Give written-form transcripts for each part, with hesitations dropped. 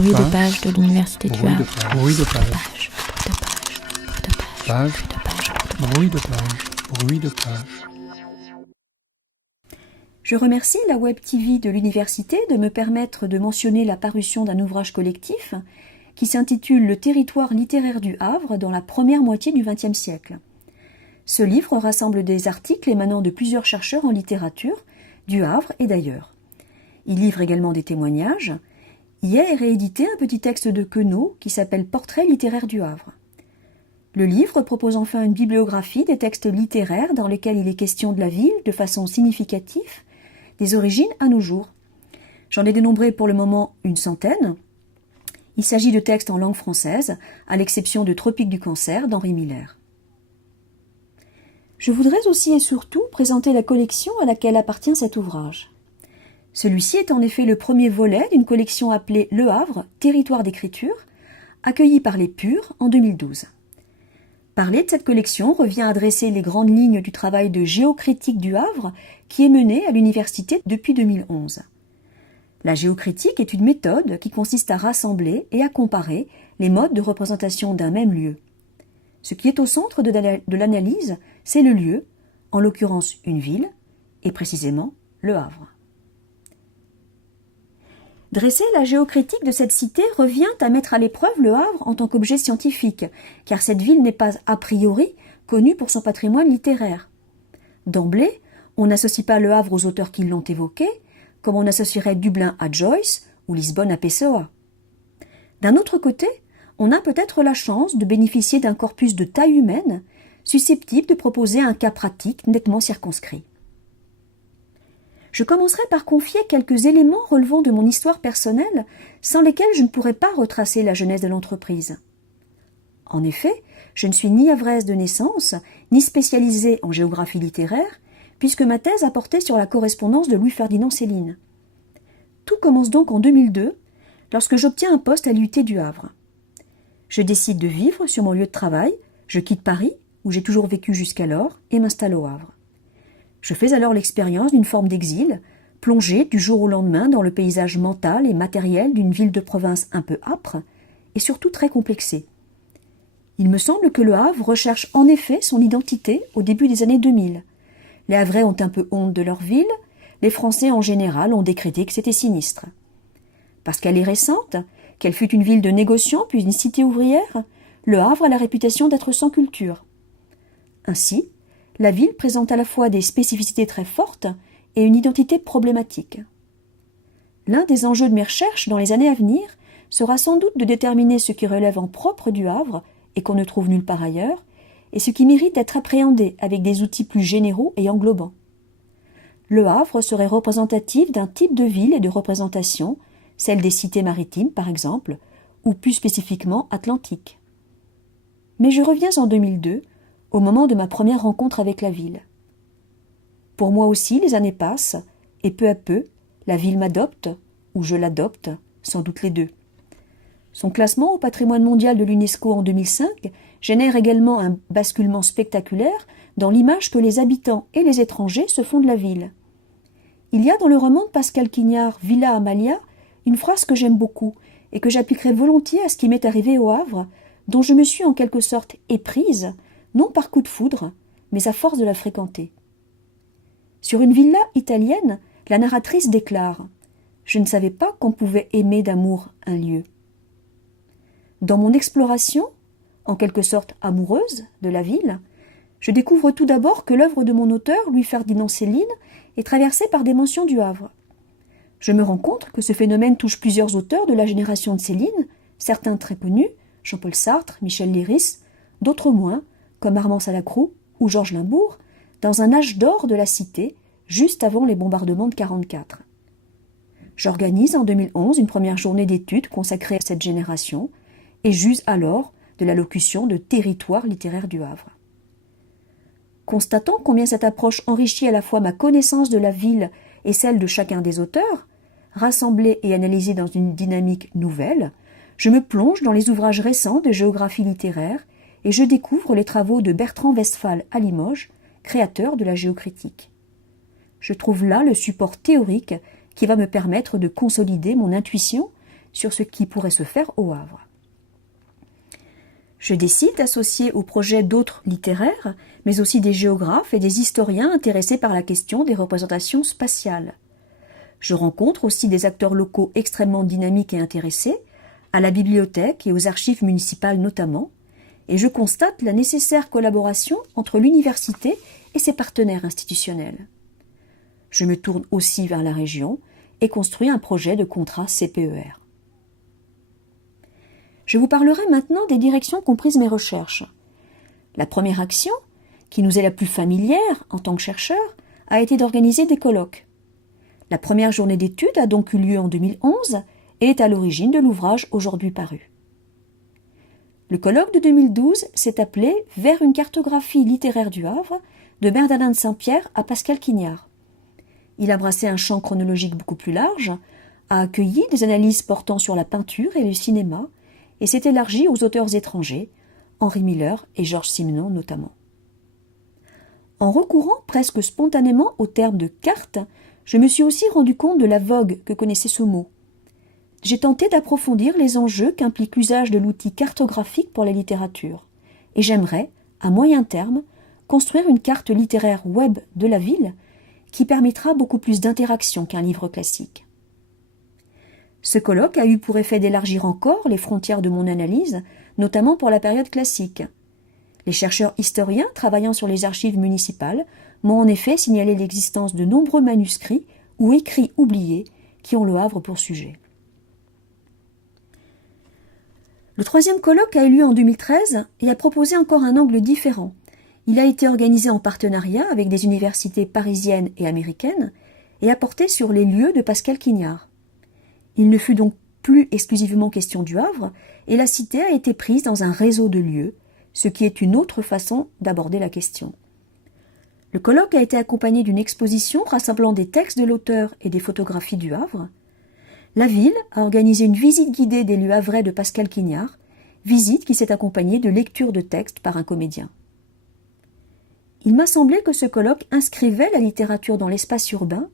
Bruit de page de l'Université du Bruit de Havre. page. Bruit de page. Page. Bruit de page. Bruit de page. Je remercie la Web TV de l'Université de me permettre de mentionner la parution d'un ouvrage collectif qui s'intitule « Le territoire littéraire du Havre dans la première moitié du XXe siècle ». Ce livre rassemble des articles émanant de plusieurs chercheurs en littérature, du Havre et d'ailleurs. Il livre également des témoignages. Y est réédité un petit texte de Queneau qui s'appelle « Portrait littéraire du Havre ». Le livre propose enfin une bibliographie des textes littéraires dans lesquels il est question de la ville de façon significative, des origines à nos jours. J'en ai dénombré pour le moment une centaine. Il s'agit de textes en langue française, à l'exception de Tropique du cancer d'Henri Miller. Je voudrais aussi et surtout présenter la collection à laquelle appartient cet ouvrage. Celui-ci est en effet le premier volet d'une collection appelée Le Havre, territoire d'écriture, accueillie par les Purs en 2012. Parler de cette collection revient à dresser les grandes lignes du travail de géocritique du Havre qui est mené à l'université depuis 2011. La géocritique est une méthode qui consiste à rassembler et à comparer les modes de représentation d'un même lieu. Ce qui est au centre de l'analyse, c'est le lieu, en l'occurrence une ville, et précisément le Havre. Dresser la géocritique de cette cité revient à mettre à l'épreuve le Havre en tant qu'objet scientifique, car cette ville n'est pas a priori connue pour son patrimoine littéraire. D'emblée, on n'associe pas le Havre aux auteurs qui l'ont évoqué, comme on associerait Dublin à Joyce ou Lisbonne à Pessoa. D'un autre côté, on a peut-être la chance de bénéficier d'un corpus de taille humaine, susceptible de proposer un cas pratique nettement circonscrit. Je commencerai par confier quelques éléments relevant de mon histoire personnelle, sans lesquels je ne pourrais pas retracer la genèse de l'entreprise. En effet, je ne suis ni havraise de naissance, ni spécialisée en géographie littéraire, puisque ma thèse a porté sur la correspondance de Louis-Ferdinand Céline. Tout commence donc en 2002, lorsque j'obtiens un poste à l'UT du Havre. Je décide de vivre sur mon lieu de travail, je quitte Paris, où j'ai toujours vécu jusqu'alors, et m'installe au Havre. Je fais alors l'expérience d'une forme d'exil, plongée du jour au lendemain dans le paysage mental et matériel d'une ville de province un peu âpre, et surtout très complexée. Il me semble que le Havre recherche en effet son identité au début des années 2000. Les Havrais ont un peu honte de leur ville, les Français en général ont décrété que c'était sinistre. Parce qu'elle est récente, qu'elle fut une ville de négociants puis une cité ouvrière, le Havre a la réputation d'être sans culture. Ainsi, la ville présente à la fois des spécificités très fortes et une identité problématique. L'un des enjeux de mes recherches dans les années à venir sera sans doute de déterminer ce qui relève en propre du Havre et qu'on ne trouve nulle part ailleurs, et ce qui mérite d'être appréhendé avec des outils plus généraux et englobants. Le Havre serait représentatif d'un type de ville et de représentation, celle des cités maritimes par exemple, ou plus spécifiquement atlantiques. Mais je reviens en 2002, au moment de ma première rencontre avec la ville. Pour moi aussi, les années passent, et peu à peu, la ville m'adopte, ou je l'adopte, sans doute les deux. Son classement au patrimoine mondial de l'UNESCO en 2005 génère également un basculement spectaculaire dans l'image que les habitants et les étrangers se font de la ville. Il y a dans le roman de Pascal Quignard, Villa Amalia, une phrase que j'aime beaucoup et que j'appliquerai volontiers à ce qui m'est arrivé au Havre, dont je me suis en quelque sorte éprise, non par coup de foudre, mais à force de la fréquenter. Sur une villa italienne, la narratrice déclare « Je ne savais pas qu'on pouvait aimer d'amour un lieu ». Dans mon exploration, en quelque sorte amoureuse de la ville, je découvre tout d'abord que l'œuvre de mon auteur, Louis-Ferdinand Céline, est traversée par des mentions du Havre. Je me rends compte que ce phénomène touche plusieurs auteurs de la génération de Céline, certains très connus, Jean-Paul Sartre, Michel Léris, d'autres moins, comme Armand Salacrou ou Georges Limbourg, dans un âge d'or de la cité, juste avant les bombardements de 1944. J'organise en 2011 une première journée d'études consacrée à cette génération et j'use alors de l'allocution de territoire littéraire du Havre. Constatant combien cette approche enrichit à la fois ma connaissance de la ville et celle de chacun des auteurs, rassemblés et analysés dans une dynamique nouvelle, je me plonge dans les ouvrages récents de géographie littéraire et je découvre les travaux de Bertrand Westphal à Limoges, créateur de la géocritique. Je trouve là le support théorique qui va me permettre de consolider mon intuition sur ce qui pourrait se faire au Havre. Je décide d'associer au projet d'autres littéraires, mais aussi des géographes et des historiens intéressés par la question des représentations spatiales. Je rencontre aussi des acteurs locaux extrêmement dynamiques et intéressés, à la bibliothèque et aux archives municipales notamment, et je constate la nécessaire collaboration entre l'université et ses partenaires institutionnels. Je me tourne aussi vers la région et construis un projet de contrat CPER. Je vous parlerai maintenant des directions qu'ont prises mes recherches. La première action, qui nous est la plus familière en tant que chercheurs, a été d'organiser des colloques. La première journée d'études a donc eu lieu en 2011 et est à l'origine de l'ouvrage aujourd'hui paru. Le colloque de 2012 s'est appelé « Vers une cartographie littéraire du Havre » de Bernardin de Saint-Pierre à Pascal Quignard. Il a brassé un champ chronologique beaucoup plus large, a accueilli des analyses portant sur la peinture et le cinéma, et s'est élargi aux auteurs étrangers, Henri Miller et Georges Simenon notamment. En recourant presque spontanément au terme de carte, je me suis aussi rendu compte de la vogue que connaissait ce mot. J'ai tenté d'approfondir les enjeux qu'implique l'usage de l'outil cartographique pour la littérature, et j'aimerais, à moyen terme, construire une carte littéraire web de la ville qui permettra beaucoup plus d'interaction qu'un livre classique. Ce colloque a eu pour effet d'élargir encore les frontières de mon analyse, notamment pour la période classique. Les chercheurs historiens travaillant sur les archives municipales m'ont en effet signalé l'existence de nombreux manuscrits ou écrits oubliés qui ont le Havre pour sujet. Le troisième colloque a eu lieu en 2013 et a proposé encore un angle différent. Il a été organisé en partenariat avec des universités parisiennes et américaines et a porté sur les lieux de Pascal Quignard. Il ne fut donc plus exclusivement question du Havre, et la cité a été prise dans un réseau de lieux, ce qui est une autre façon d'aborder la question. Le colloque a été accompagné d'une exposition rassemblant des textes de l'auteur et des photographies du Havre. La ville a organisé une visite guidée des lieux havrais de Pascal Quignard, visite qui s'est accompagnée de lecture de textes par un comédien. Il m'a semblé que ce colloque inscrivait la littérature dans l'espace urbain,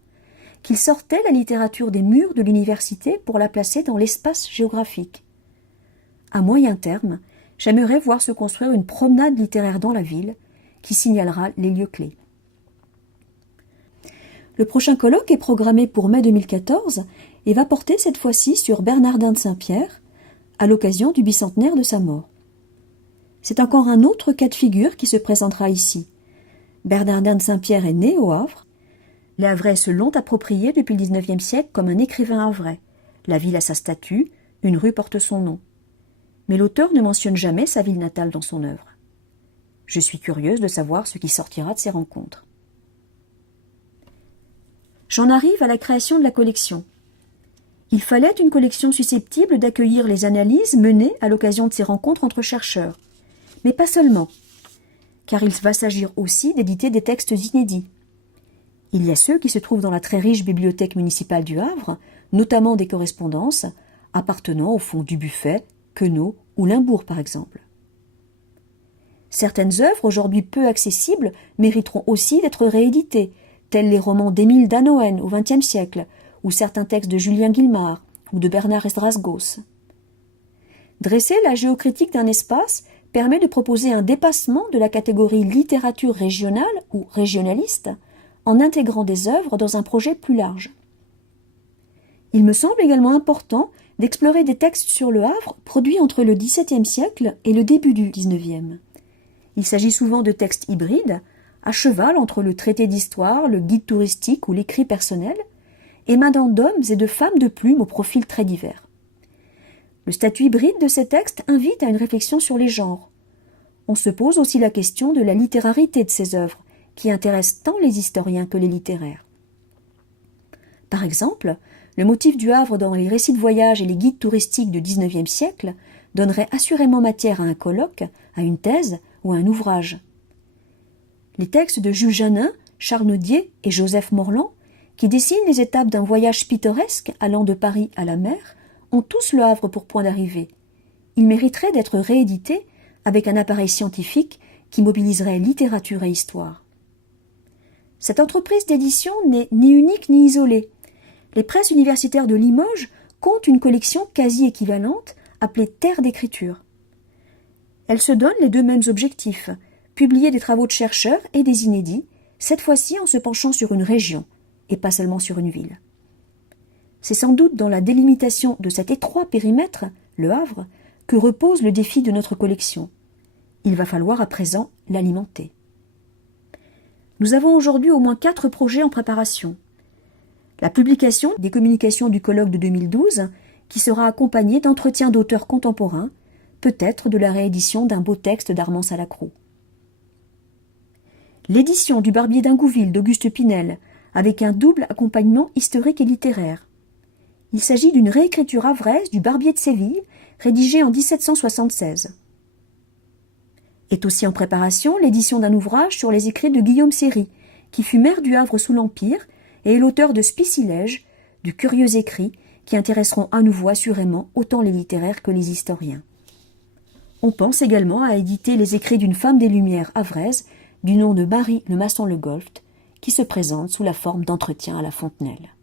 qu'il sortait la littérature des murs de l'université pour la placer dans l'espace géographique. À moyen terme, j'aimerais voir se construire une promenade littéraire dans la ville qui signalera les lieux clés. Le prochain colloque est programmé pour mai 2014 et va porter cette fois-ci sur Bernardin de Saint-Pierre à l'occasion du bicentenaire de sa mort. C'est encore un autre cas de figure qui se présentera ici. Bernardin de Saint-Pierre est né au Havre. Les Havrais se l'ont approprié depuis le XIXe siècle comme un écrivain havrais. La ville a sa statue, une rue porte son nom. Mais l'auteur ne mentionne jamais sa ville natale dans son œuvre. Je suis curieuse de savoir ce qui sortira de ces rencontres. J'en arrive à la création de la collection. Il fallait une collection susceptible d'accueillir les analyses menées à l'occasion de ces rencontres entre chercheurs. Mais pas seulement, car il va s'agir aussi d'éditer des textes inédits. Il y a ceux qui se trouvent dans la très riche bibliothèque municipale du Havre, notamment des correspondances appartenant au fonds Dubuffet, Queneau ou Limbourg par exemple. Certaines œuvres aujourd'hui peu accessibles mériteront aussi d'être rééditées, tels les romans d'Émile Danoën au XXe siècle, ou certains textes de Julien Guillemard ou de Bernard Esdrasgos. Dresser la géocritique d'un espace permet de proposer un dépassement de la catégorie littérature régionale ou régionaliste en intégrant des œuvres dans un projet plus large. Il me semble également important d'explorer des textes sur le Havre produits entre le XVIIe siècle et le début du XIXe. Il s'agit souvent de textes hybrides, à cheval entre le traité d'histoire, le guide touristique ou l'écrit personnel, émanant d'hommes et de femmes de plume aux profils très divers. Le statut hybride de ces textes invite à une réflexion sur les genres. On se pose aussi la question de la littérarité de ces œuvres, qui intéresse tant les historiens que les littéraires. Par exemple, le motif du Havre dans les récits de voyage et les guides touristiques du XIXe siècle donnerait assurément matière à un colloque, à une thèse ou à un ouvrage. Les textes de Jules Janin, Charles Nodier et Joseph Morland, qui dessinent les étapes d'un voyage pittoresque allant de Paris à la mer, ont tous le Havre pour point d'arrivée. Ils mériteraient d'être réédités avec un appareil scientifique qui mobiliserait littérature et histoire. Cette entreprise d'édition n'est ni unique ni isolée. Les presses universitaires de Limoges compte une collection quasi équivalente appelée Terre d'écriture. Elle se donne les deux mêmes objectifs, publier des travaux de chercheurs et des inédits, cette fois-ci en se penchant sur une région, et pas seulement sur une ville. C'est sans doute dans la délimitation de cet étroit périmètre, le Havre, que repose le défi de notre collection. Il va falloir à présent l'alimenter. Nous avons aujourd'hui au moins 4 projets en préparation. La publication des communications du colloque de 2012, qui sera accompagnée d'entretiens d'auteurs contemporains, peut-être de la réédition d'un beau texte d'Armand Salacrot. L'édition du Barbier d'Ingouville d'Auguste Pinel, avec un double accompagnement historique et littéraire. Il s'agit d'une réécriture havraise du Barbier de Séville, rédigée en 1776. Est aussi en préparation l'édition d'un ouvrage sur les écrits de Guillaume Séry, qui fut maire du Havre sous l'Empire et est l'auteur de Spicilège, du curieux écrit, qui intéresseront à nouveau assurément autant les littéraires que les historiens. On pense également à éditer les écrits d'une femme des Lumières havraise, du nom de Marie Le Masson-Le Golft, qui se présente sous la forme d'entretien à la Fontenelle.